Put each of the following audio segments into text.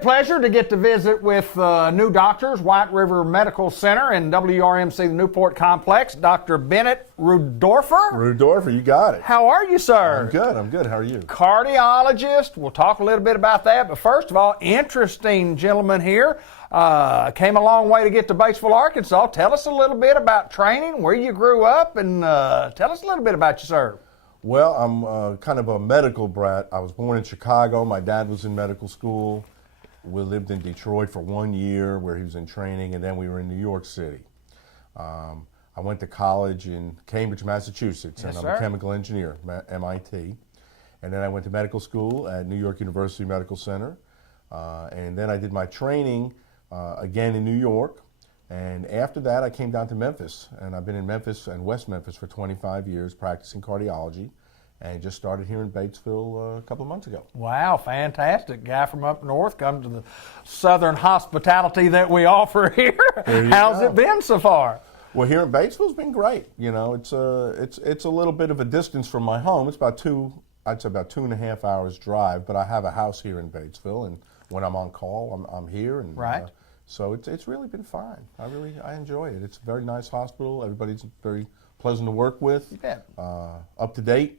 great pleasure to get to visit with new doctors, White River Medical Center and WRMC, the Newport Complex, Dr. Bennett Rudorfer. Rudorfer, you got it. How are you, sir? I'm good. How are you? Cardiologist. We'll talk a little bit about that. But first of all, interesting gentleman here. Came a long way to get to Batesville, Arkansas. Tell us a little bit about training, where you grew up, and tell us a little bit about you, sir. Well, I'm kind of a medical brat. I was born in Chicago. My dad was in medical school. We lived in Detroit for 1 year where he was in training, and then we were in New York City. I went to college in Cambridge, Massachusetts, Yes, and I'm sir. a chemical engineer, MIT. And then I went to medical school at New York University Medical Center. And then I did my training again in New York. And after that, I came down to Memphis, and I've been in Memphis and West Memphis for 25 years practicing cardiology, and just started here in Batesville a couple of months ago. Wow, fantastic. Guy from up north, come to the southern hospitality that we offer here. How's it been so far? Well, here in Batesville's been great. You know, it's a little bit of a distance from my home. It's about I'd say about 2.5 hours drive, but I have a house here in Batesville, and when I'm on call, I'm here. And, right. So it's really been fine. I enjoy it. It's a very nice hospital. Everybody's very pleasant to work with. You bet. Up to date.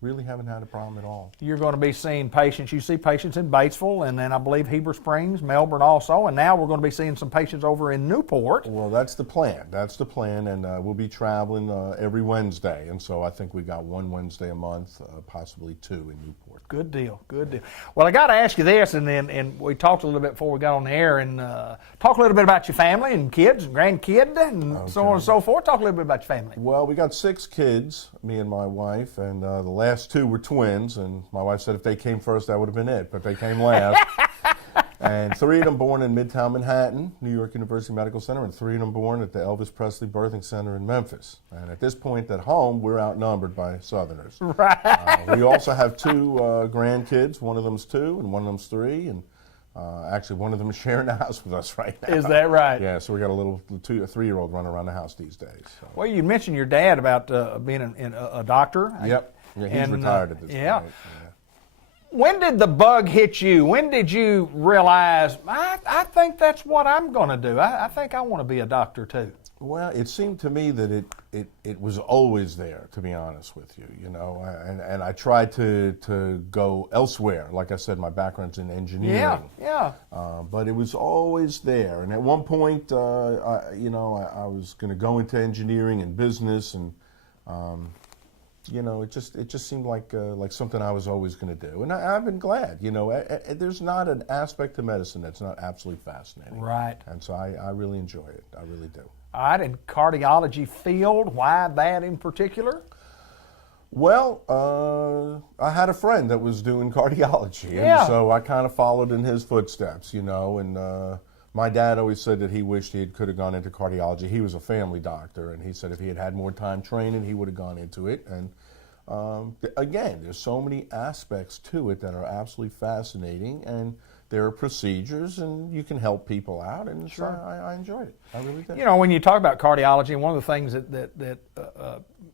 Really haven't had a problem at all. You're going to be seeing patients. You see patients in Batesville, and then I believe Heber Springs, Melbourne also, and now we're going to be seeing some patients over in Newport. Well, that's the plan. And we'll be traveling every Wednesday, and so I think we got one Wednesday a month, possibly two in Newport. Good deal, good deal. Well, I got to ask you this, and we talked a little bit before we got on the air, and talk a little bit about your family and kids and grandkid and so on and so forth. Talk a little bit about your family. Well, we got 6 kids, me and my wife, and the last 2 were twins, and my wife said if they came first, that would have been it, but they came last. And 3 of them born in Midtown Manhattan, New York University Medical Center, and 3 of them born at the Elvis Presley Birthing Center in Memphis. And at this point at home, we're outnumbered by Southerners. Right. We also have 2 grandkids. One of them's 2, and one of them's 3, and actually one of them is sharing the house with us right now. Is that right? Yeah, so we got a little 3-year-old running around the house these days. So. Well, you mentioned your dad about being a doctor. Yep. Yeah, he's retired at this point. Yeah. When did the bug hit you? When did you realize, I think that's what I'm going to do? I think I want to be a doctor too. Well, it seemed to me that it was always there, to be honest with you, you know, and I tried to go elsewhere. Like I said, my background's in engineering. Yeah. But it was always there. And at one point, I was going to go into engineering and business, and you know, it just seemed like something I was always going to do, and I've been glad. You know, there's not an aspect to medicine that's not absolutely fascinating. Right. And so I really enjoy it. I really do. All right, in cardiology field, why that in particular? Well, I had a friend that was doing cardiology, Yeah. and so I kind of followed in his footsteps. You know, and my dad always said that he wished he could have gone into cardiology. He was a family doctor, and he said if he had more time training, he would have gone into it. And again, there's so many aspects to it that are absolutely fascinating, and there are procedures, and you can help people out, and Sure. so I enjoyed it. I really did. You know, when you talk about cardiology, one of the things that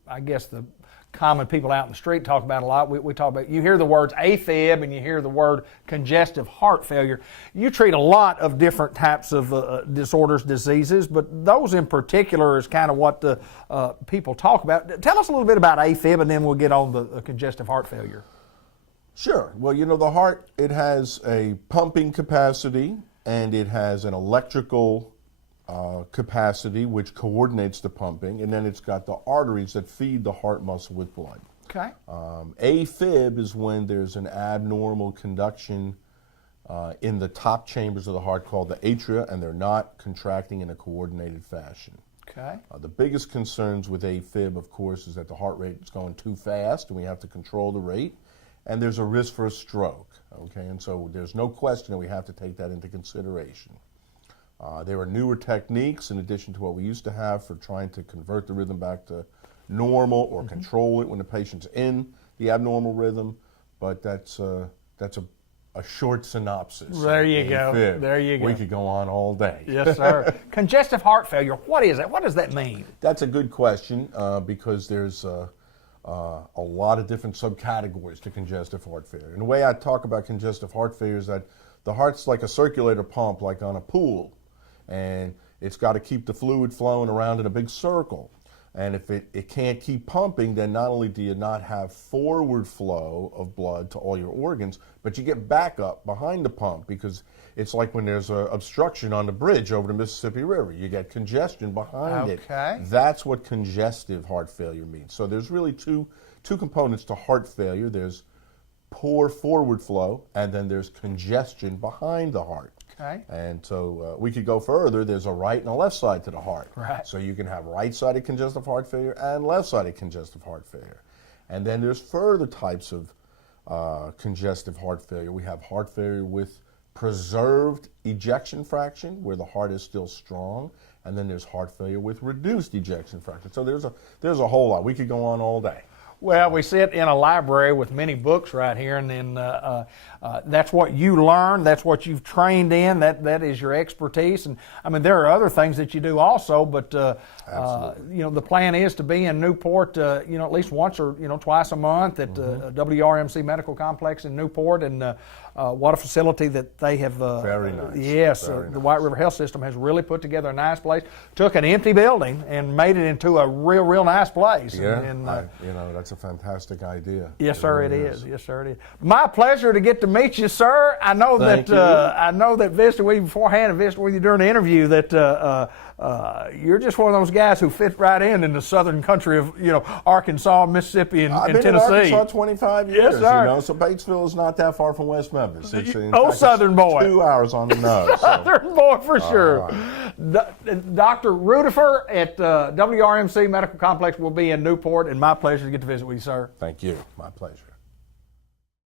I guess the common people out in the street talk about a lot, we talk about, you hear the words AFib and you hear the word congestive heart failure. You treat a lot of different types of disorders, diseases, but those in particular is kind of what the people talk about. Tell us a little bit about AFib, and then we'll get on the congestive heart failure. Sure. Well, you know, the heart, it has a pumping capacity, and it has an electrical capacity which coordinates the pumping, and then it's got the arteries that feed the heart muscle with blood. Okay. AFib is when there's an abnormal conduction in the top chambers of the heart called the atria, and they're not contracting in a coordinated fashion. Okay. The biggest concerns with AFib, of course, is that the heart rate is going too fast, and we have to control the rate, and there's a risk for a stroke. Okay, and so there's no question that we have to take that into consideration. There are newer techniques in addition to what we used to have for trying to convert the rhythm back to normal or control it when the patient's in the abnormal rhythm, but that's a short synopsis. There you go. AFib. There you go. We could go on all day. Yes, sir. Congestive heart failure, what is it? What does that mean? That's a good question because there's a lot of different subcategories to congestive heart failure. And the way I talk about congestive heart failure is that the heart's like a circulator pump, like on a pool, and it's got to keep the fluid flowing around in a big circle. And if it can't keep pumping, then not only do you not have forward flow of blood to all your organs, but you get backup behind the pump, because it's like when there's an obstruction on the bridge over the Mississippi River. You get congestion behind it. That's what congestive heart failure means. So there's really two components to heart failure. There's poor forward flow, and then there's congestion behind the heart. And so we could go further. There's a right and a left side to the heart. So you can have right-sided congestive heart failure and left-sided congestive heart failure. And then there's further types of congestive heart failure. We have heart failure with preserved ejection fraction, where the heart is still strong. And then there's heart failure with reduced ejection fraction. So there's a whole lot. We could go on all day. Well, we sit in a library with many books right here, and then that's what you learn, that's what you've trained in, that is your expertise. And I mean, there are other things that you do also, but you know, the plan is to be in Newport, you know, at least once or twice a month at WRMC Medical Complex in Newport, and what a facility that they have. Very nice. Yes, Very the nice. White River Health System has really put together a nice place. Took an empty building and made it into a real nice place. Yeah, and you know, that's a fantastic idea. Yes, sir, it is. Yes, sir, it is. My pleasure to get to meet you, sir. I know Thank you. I know that visited with you beforehand and visited with you during the interview that you're just one of those guys who fit right in the southern country of Arkansas, Mississippi, and I've been Tennessee. in Arkansas 25 years. Yes, sir. You know, so Batesville is not that far from West Memphis. It's, in Oh, fact, Southern boy. 2 hours on the nose. So. Southern boy for sure. Right. Dr. Rudifer at WRMC Medical Complex will be in Newport, and my pleasure to get to visit with you, sir. Thank you. My pleasure.